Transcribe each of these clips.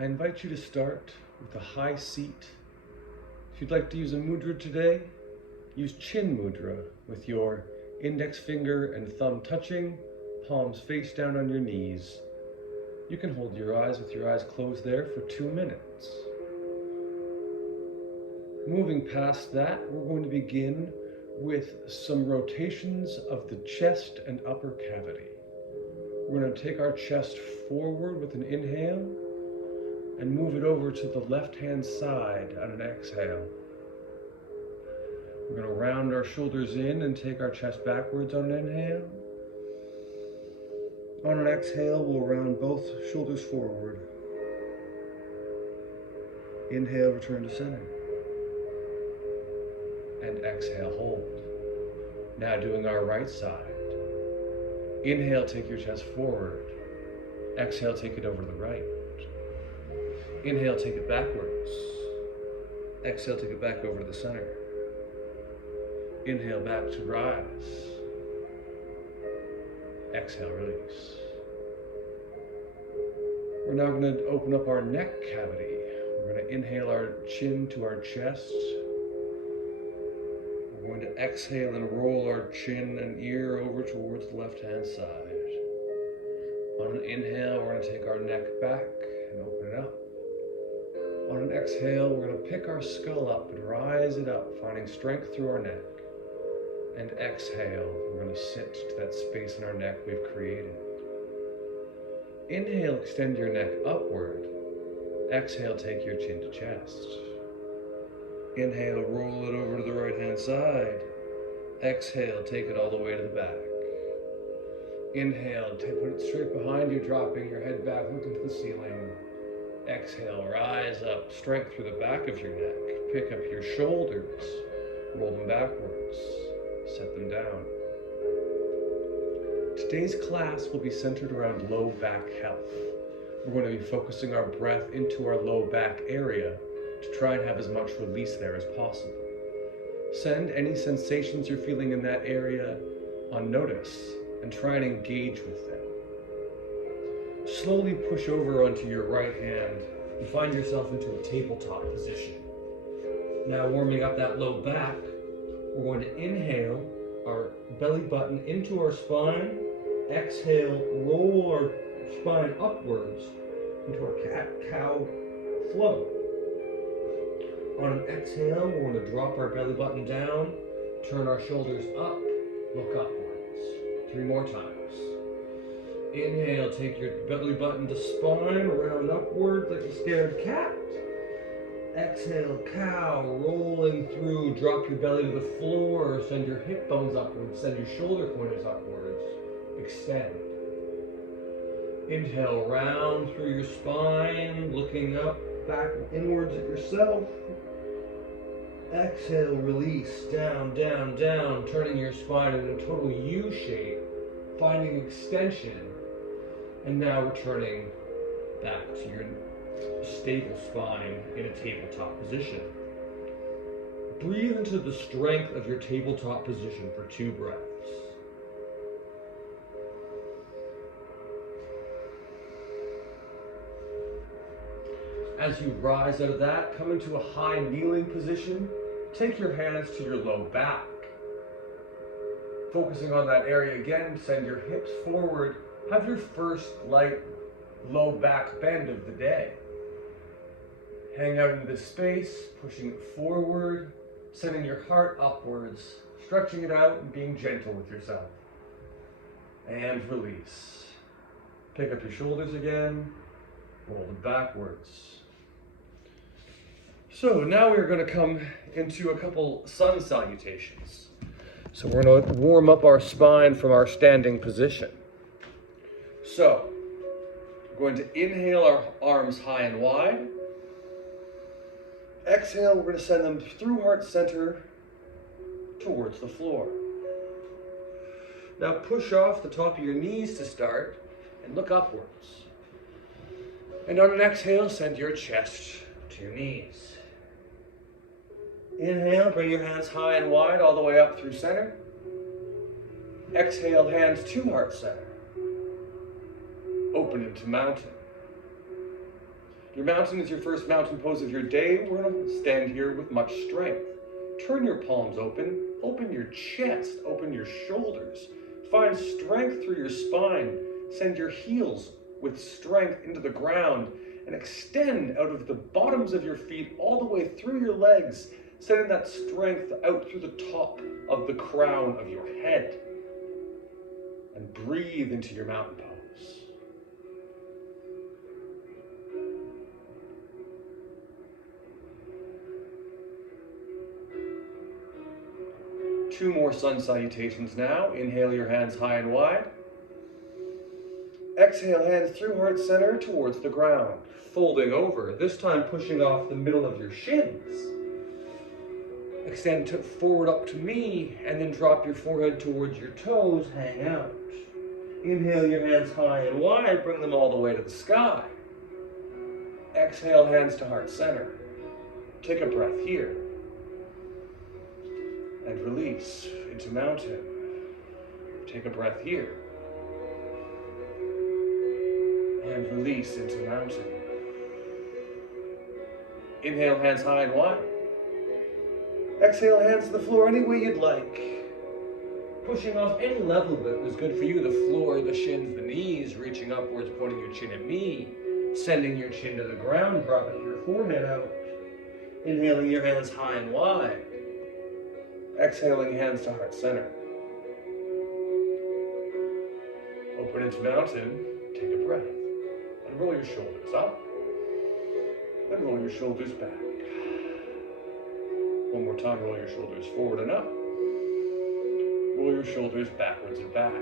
I invite you to start with a high seat. If you'd like to use a mudra today, use Chin Mudra with your index finger and thumb touching, palms face down on your knees. You can hold your eyes with your eyes closed there for 2 minutes. Moving past that, we're going to begin with some rotations of the chest and upper cavity. We're going to take our chest forward with an inhale and move it over to the left-hand side on an exhale. We're going to round our shoulders in and take our chest backwards on an inhale. On an exhale, we'll round both shoulders forward. Inhale, return to center. And exhale, hold. Now doing our right side. Inhale, take your chest forward. Exhale, take it over to the right. Inhale, take it backwards. Exhale, take it back over to the center. Inhale, back to rise. Exhale, release. We're now going to open up our neck cavity. We're going to inhale our chin to our chest. We're going to exhale and roll our chin and ear over towards the left-hand side. On an inhale, we're going to take our neck back and open it up. On an exhale, we're going to pick our skull up and rise it up, finding strength through our neck. And exhale, we're going to sit to that space in our neck we've created. Inhale, extend your neck upward. Exhale, take your chin to chest. Inhale, roll it over to the right-hand side. Exhale, take it all the way to the back. Inhale, put it straight behind you, dropping your head back, looking to the ceiling. Exhale, rise up, strength through the back of your neck. Pick up your shoulders, roll them backwards, set them down. Today's class will be centered around low back health. We're going to be focusing our breath into our low back area to try and have as much release there as possible. Send any sensations you're feeling in that area on notice and try and engage with them. Slowly push over onto your right hand and find yourself into a tabletop position. Now warming up that low back, we're going to inhale our belly button into our spine. Exhale, roll our spine upwards into our cat-cow flow. On an exhale, we're going to drop our belly button down, turn our shoulders up, look upwards. 3 more times. Inhale, take your belly button to spine, round upward like a scared cat. Exhale, cow, rolling through, drop your belly to the floor, send your hip bones upwards, send your shoulder pointers upwards, extend. Inhale, round through your spine, looking up, back inwards at yourself. Exhale, release, down, down, down, turning your spine into a total U shape, finding extension, and now returning back to your stable spine in a tabletop position. Breathe into the strength of your tabletop position for 2 breaths. As you rise out of that, come into a high kneeling position. Take your hands to your low back. Focusing on that area again, send your hips forward. Have your first light low back bend of the day. Hang out into this space, pushing it forward, sending your heart upwards, stretching it out and being gentle with yourself. And release. Pick up your shoulders again, roll them backwards. So now we're going to come into a couple sun salutations. So we're going to warm up our spine from our standing position. So we're going to inhale our arms high and wide. Exhale, we're going to send them through heart center towards the floor. Now push off the top of your knees to start and look upwards. And on an exhale, send your chest to your knees. Inhale, bring your hands high and wide all the way up through center. Exhale, hands to heart center. Open into mountain. Your mountain is your first mountain pose of your day. We're going to stand here with much strength. Turn your palms open. Open your chest. Open your shoulders. Find strength through your spine. Send your heels with strength into the ground and extend out of the bottoms of your feet all the way through your legs, sending that strength out through the top of the crown of your head. And breathe into your mountain pose. 2 more sun salutations now. Inhale your hands high and wide. Exhale, hands through heart center towards the ground. Folding over, this time pushing off the middle of your shins. Extend forward up to me, and then drop your forehead towards your toes, hang out. Inhale your hands high and wide, bring them all the way to the sky. Exhale, hands to heart center. Take a breath here. And release into mountain. Take a breath here. And release into mountain. Inhale, hands high and wide. Exhale, hands to the floor any way you'd like. Pushing off any level that was good for you. The floor, the shins, the knees. Reaching upwards, pointing your chin at me. Sending your chin to the ground, dropping your forehead out. Inhaling your hands high and wide. Exhaling, hands to heart center. Open into mountain. Take a breath. And roll your shoulders up. Then roll your shoulders back. One more time, roll your shoulders forward and up. Roll your shoulders backwards and back.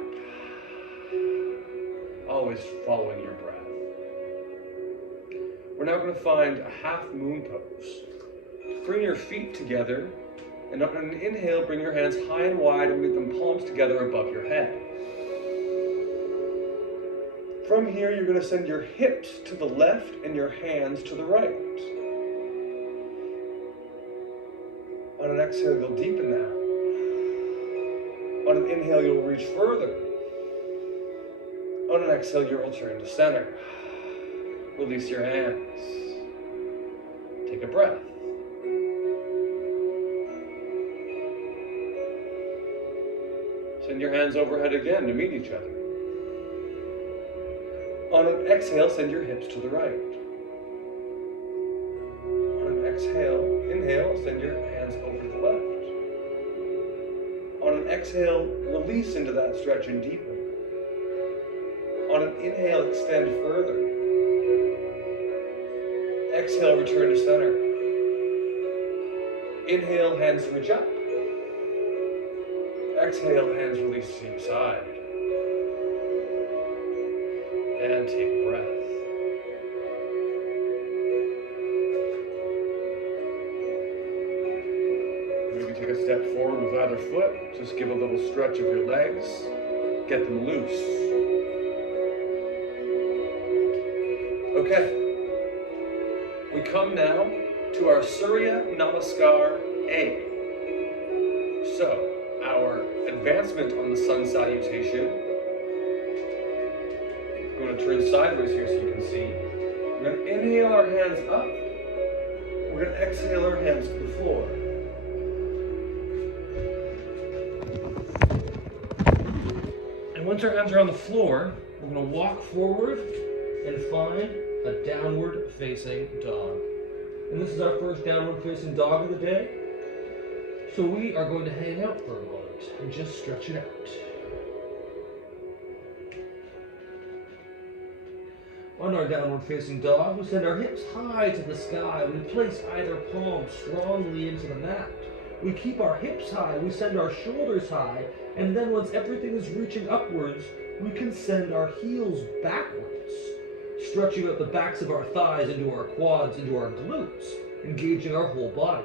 Always following your breath. We're now going to find a half moon pose. Bring your feet together, and on an inhale, bring your hands high and wide and move them palms together above your head. From here, you're going to send your hips to the left and your hands to the right. On an exhale, you'll deepen that. On an inhale, you'll reach further. On an exhale, you'll return to center. Release your hands. Take a breath. Send your hands overhead again to meet each other. On an exhale, send your hips to the right. On an exhale, inhale, send your hands over to the left. On an exhale, release into that stretch and deepen. On an inhale, extend further. Exhale, return to center. Inhale, hands reach up. Exhale, hands release to your side. And take a breath. Maybe take a step forward with either foot. Just give a little stretch of your legs. Get them loose. Okay. We come now to our Surya Namaskar A. So, our advancement on the sun salutation. I'm going to turn sideways here so you can see. We're going to inhale our hands up. We're going to exhale our hands to the floor. And once our hands are on the floor, we're going to walk forward and find a downward facing dog. And this is our first downward facing dog of the day. So we are going to hang out for a moment and just stretch it out. On our downward facing dog, we send our hips high to the sky. We place either palm strongly into the mat. We keep our hips high, we send our shoulders high, and then once everything is reaching upwards, we can send our heels backwards, stretching out the backs of our thighs into our quads, into our glutes, engaging our whole body.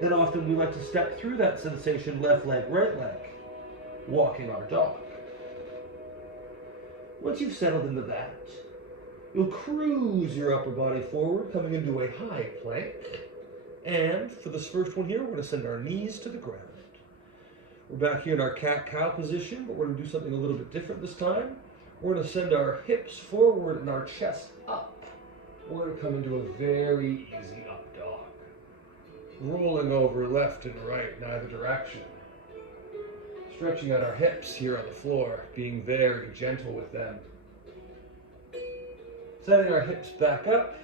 Then often we like to step through that sensation, left leg, right leg, walking our dog. Once you've settled into that, you'll cruise your upper body forward, coming into a high plank. And for this first one here, we're going to send our knees to the ground. We're back here in our cat-cow position, but we're going to do something a little bit different this time. We're going to send our hips forward and our chest up, we're going to come into a very easy up dog. Rolling over left and right in either direction. Stretching out our hips here on the floor, being very gentle with them. Setting our hips back up.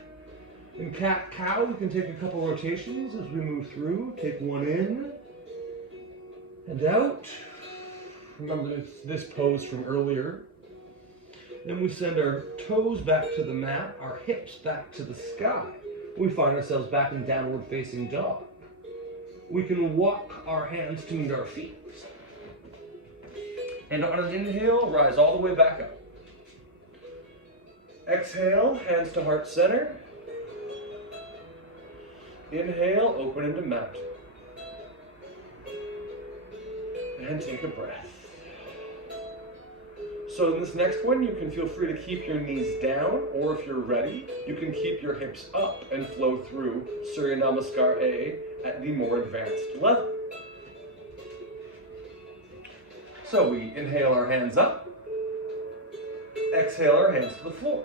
In cat-cow, we can take a couple rotations as we move through. Take one in and out. Remember this pose from earlier. Then we send our toes back to the mat, our hips back to the sky. We find ourselves back in downward facing dog. We can walk our hands to our feet. And on an inhale, rise all the way back up. Exhale, hands to heart center. Inhale, open into mountain. And take a breath. So in this next one, you can feel free to keep your knees down, or if you're ready, you can keep your hips up and flow through Surya Namaskar A at the more advanced level. So we inhale our hands up, exhale our hands to the floor.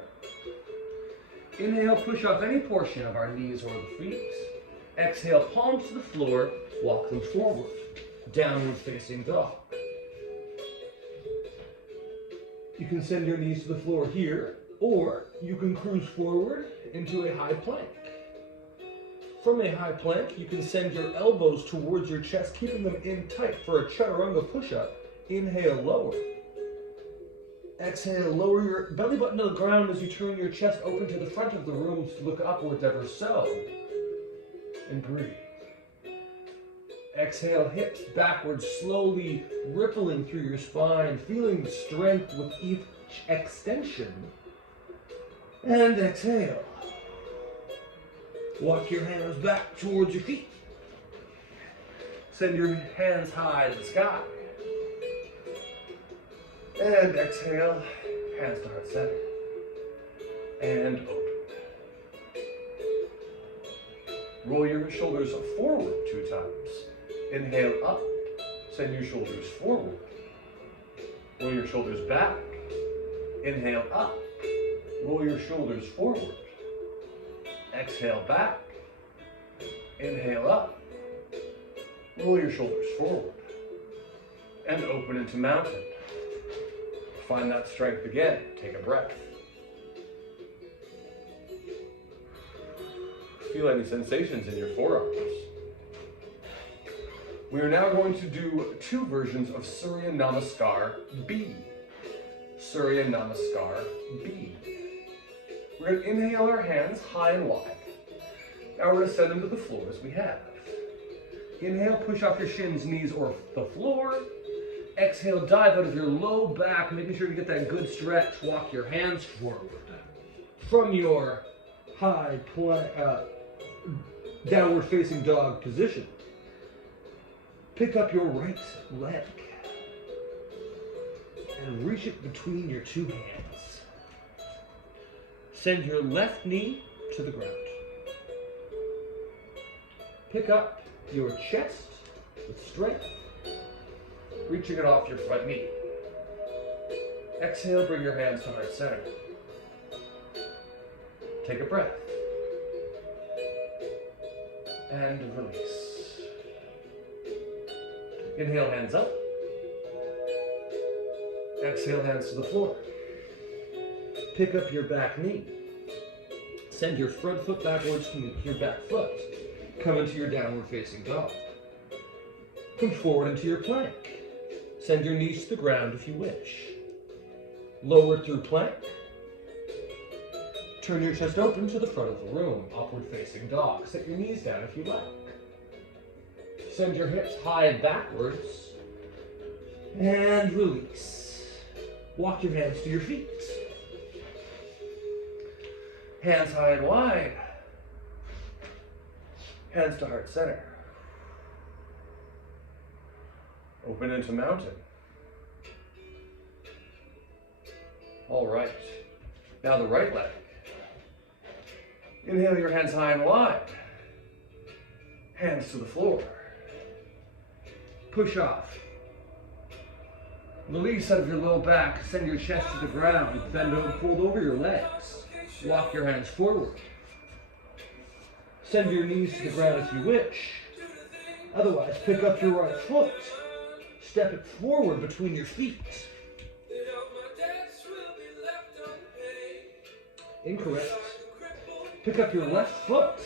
Inhale, push off any portion of our knees or the feet. Exhale, palms to the floor, walk them forward, downward facing dog. You can send your knees to the floor here, or you can cruise forward into a high plank. From a high plank, you can send your elbows towards your chest, keeping them in tight for a chaturanga push-up. Inhale, lower. Exhale, lower your belly button to the ground as you turn your chest open to the front of the room to look upwards ever so. And breathe. Exhale, hips backwards, slowly rippling through your spine, feeling the strength with each extension. And exhale. Walk your hands back towards your feet. Send your hands high to the sky. And exhale, hands to heart center. And open. Roll your shoulders forward 2 times. Inhale up, send your shoulders forward. Roll your shoulders back. Inhale up, roll your shoulders forward. Exhale back. Inhale up, roll your shoulders forward. And open into mountain. Find that strength again. Take a breath. Feel any sensations in your forearms. We are now going to do 2 versions of Surya Namaskar B. Surya Namaskar B. We're going to inhale our hands high and wide. Now we're going to send them to the floor as we have. Inhale, push off your shins, knees, or the floor. Exhale, dive out of your low back, making sure you get that good stretch. Walk your hands forward. From your high downward facing dog position, pick up your right leg and reach it between your 2 hands. Send your left knee to the ground. Pick up your chest with strength, reaching it off your front knee. Exhale, bring your hands to heart center. Take a breath. And release. Inhale, hands up. Exhale, hands to the floor. Pick up your back knee. Send your front foot backwards to meet your back foot. Come into your downward facing dog. Come forward into your plank. Send your knees to the ground if you wish. Lower through plank. Turn your chest open to the front of the room, upward facing dog. Set your knees down if you like. Send your hips high and backwards. And release. Walk your hands to your feet. Hands high and wide. Hands to heart center. Open into mountain. All right. Now the right leg. Inhale your hands high and wide. Hands to the floor. Push off. Release out of your low back. Send your chest to the ground. Bend over, fold over your legs. Walk your hands forward. Send your knees to the ground if you wish. Otherwise, pick up your right foot. Step it forward between your feet. Incorrect. Pick up your left foot.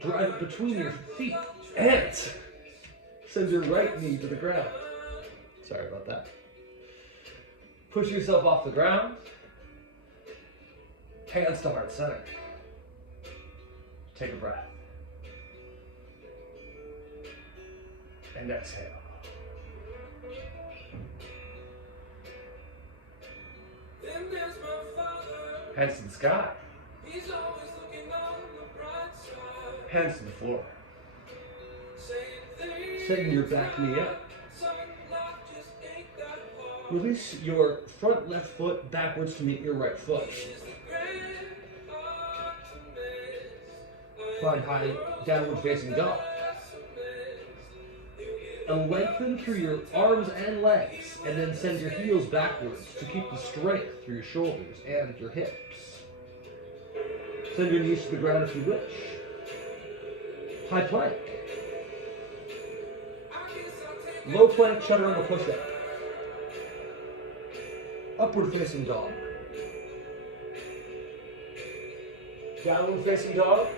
Drive it between your feet. And send your right knee to the ground. Sorry about that. Push yourself off the ground. Hands to heart center. Take a breath. And exhale. Hands to the sky. Hands to the floor. Send your back knee up. Release your front left foot backwards to meet your right foot. Find high downward facing dog. And lengthen through your arms and legs, and then send your heels backwards to keep the strength through your shoulders and your hips. Send your knees to the ground if you wish. High plank. Low plank chaturanga push-up. Upward facing dog. Downward facing dog.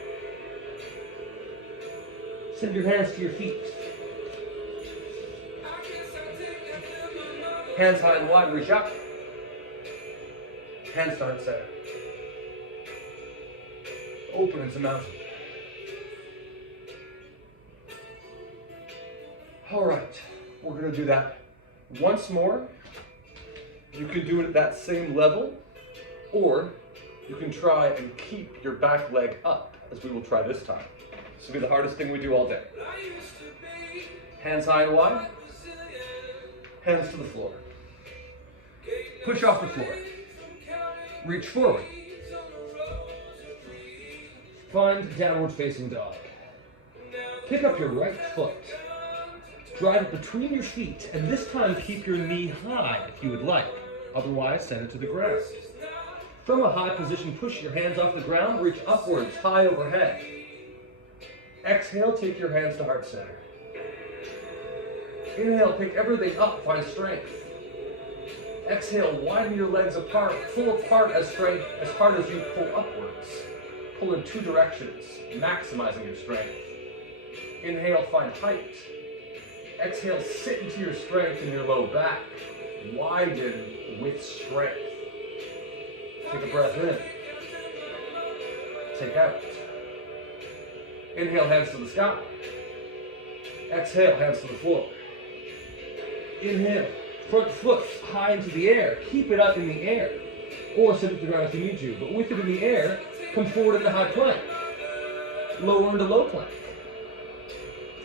Send your hands to your feet. Hands high and wide, reach up. Hands to heart center. Open as a mountain. All right, we're gonna do that once more. You can do it at that same level, or you can try and keep your back leg up, as we will try this time. This will be the hardest thing we do all day. Hands high and wide. Hands to the floor. Push off the floor. Reach forward. Find downward facing dog. Pick up your right foot. Drive it between your feet, and this time keep your knee high if you would like. Otherwise, send it to the ground. From a high position, push your hands off the ground, reach upwards, high overhead. Exhale, take your hands to heart center. Inhale, pick everything up, find strength. Exhale, widen your legs apart, pull apart as hard as you pull upwards. Pull in two directions, maximizing your strength. Inhale, find height. Exhale, sit into your strength in your low back. Widen with strength. Take a breath in. Take out. Inhale, hands to the sky. Exhale, hands to the floor. Inhale, front foot high into the air. Keep it up in the air. Or sit at the ground if you need to. But with it in the air, come forward into high plank. Lower into low plank.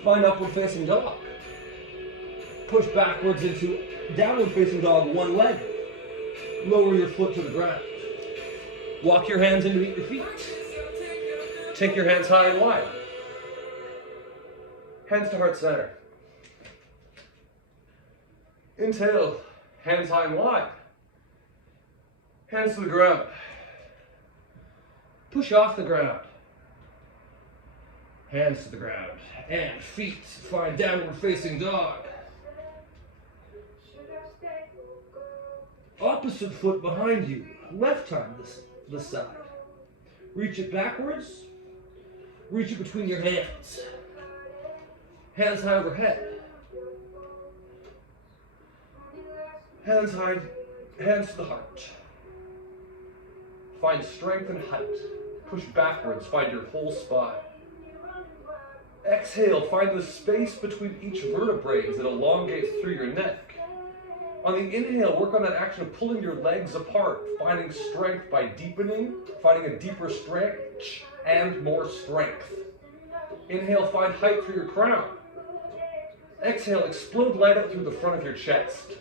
Find upward facing dog. Push backwards into downward facing dog, one leg. Lower your foot to the ground. Walk your hands in to meet your feet. Take your hands high and wide. Hands to heart center. Inhale, hands high and wide. Hands to the ground. Push off the ground. Hands to the ground. And feet find downward facing dog. Opposite foot behind you. Left arm this side. Reach it backwards. Reach it between your hands. Hands high overhead. Hands high, hands to the heart. Find strength and height. Push backwards, find your whole spine. Exhale, find the space between each vertebrae as it elongates through your neck. On the inhale, work on that action of pulling your legs apart, finding strength by deepening, finding a deeper stretch, and more strength. Inhale, find height through your crown. Exhale, explode light up through the front of your chest.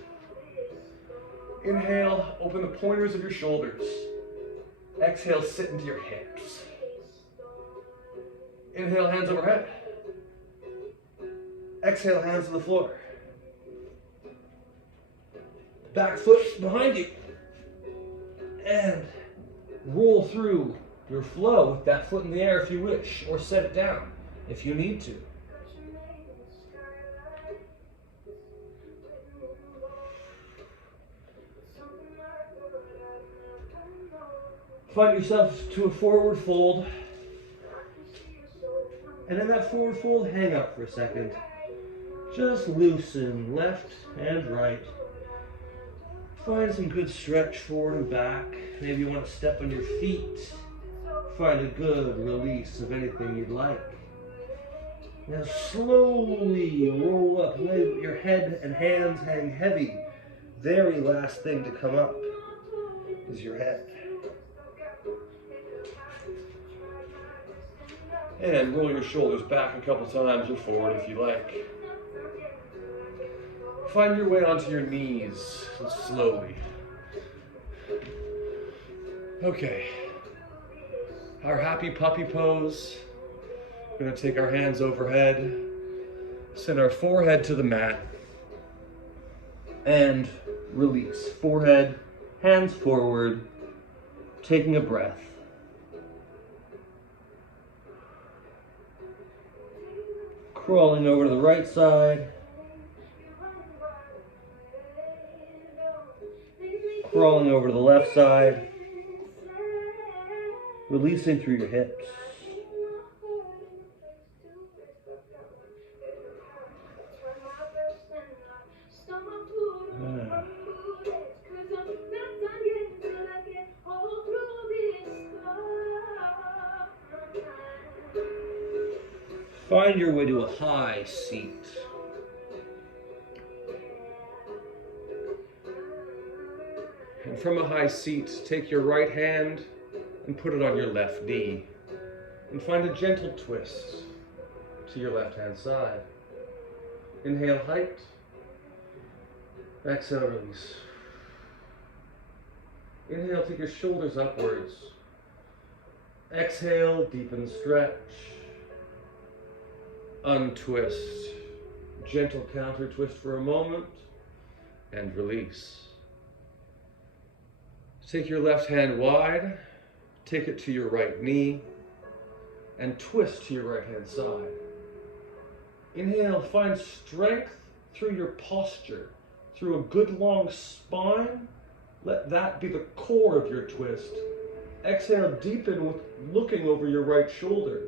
Inhale, open the pointers of your shoulders. Exhale, sit into your hips. Inhale, hands overhead. Exhale, hands to the floor. Back foot behind you. And roll through your flow with that foot in the air if you wish, or set it down if you need to. Find yourself to a forward fold. And in that forward fold, hang up for a second. Just loosen left and right. Find some good stretch forward and back. Maybe you want to step on your feet. Find a good release of anything you'd like. Now slowly roll up. Let your head and hands hang heavy. Very last thing to come up is your head. And roll your shoulders back a couple times or forward if you like. Find your way onto your knees slowly. Okay. Our happy puppy pose. We're going to take our hands overhead, send our forehead to the mat, and release. Forehead, hands forward, taking a breath. Crawling over to the right side. Crawling over to the left side. Releasing through your hips. Find your way to a high seat. And from a high seat, take your right hand and put it on your left knee. And find a gentle twist to your left-hand side. Inhale, height. Exhale, release. Inhale, take your shoulders upwards. Exhale, deepen, stretch. Untwist. Gentle counter twist for a moment. And release. Take your left hand wide. Take it to your right knee. And twist to your right hand side. Inhale, find strength through your posture. Through a good long spine. Let that be the core of your twist. Exhale, deepen with looking over your right shoulder.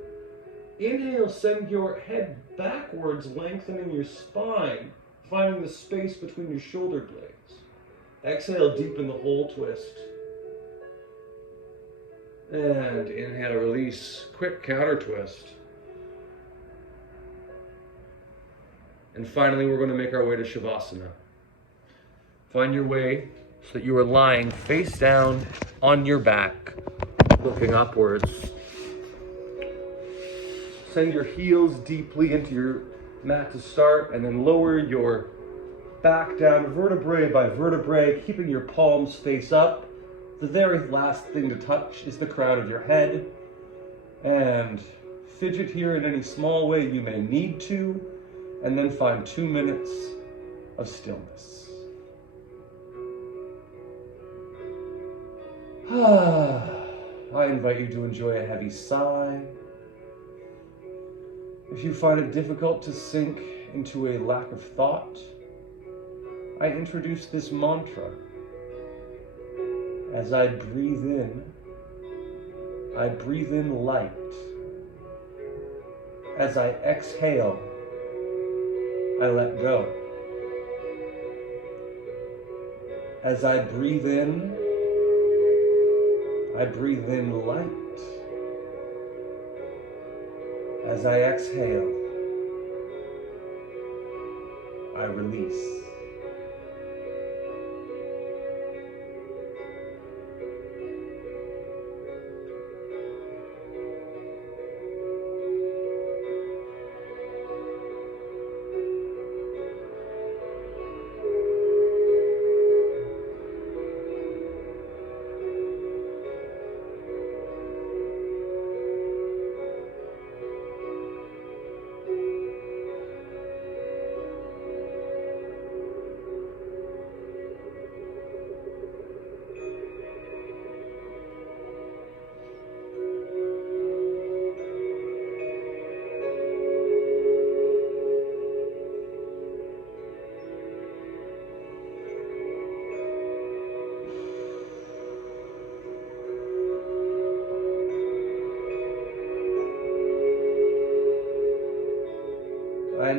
Inhale, send your head backwards, lengthening your spine, finding the space between your shoulder blades. Exhale, deepen the whole twist. And inhale, release, quick counter twist. And finally, we're going to make our way to Shavasana. Find your way so that you are lying face down on your back, looking upwards. Send your heels deeply into your mat to start, and then lower your back down vertebrae by vertebrae, keeping your palms face up. The very last thing to touch is the crown of your head. And fidget here in any small way you may need to, and then find 2 minutes of stillness. I invite you to enjoy a heavy sigh. If you find it difficult to sink into a lack of thought, I introduce this mantra. As I breathe in light. As I exhale, I let go. As I breathe in light. As I exhale, I release.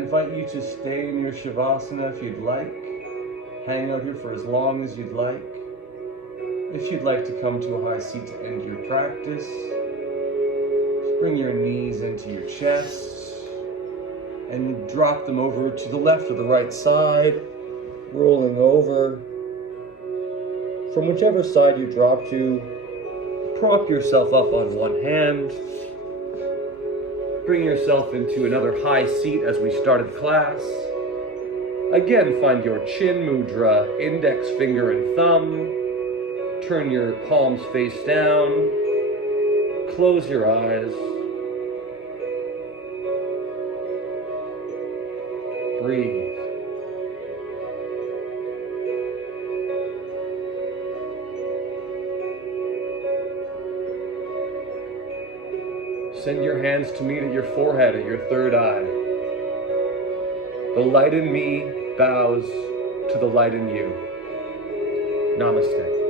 invite you to stay in your Shavasana if you'd like. Hang out here for as long as you'd like. If you'd like to come to a high seat to end your practice, just bring your knees into your chest and drop them over to the left or the right side, rolling over. From whichever side you drop to, prop yourself up on one hand. Bring yourself into another high seat as we started class. Again, find your chin mudra, index finger and thumb. Turn your palms face down. Close your eyes. Breathe. Send your hands to meet at your forehead, at your third eye. The light in me bows to the light in you. Namaste.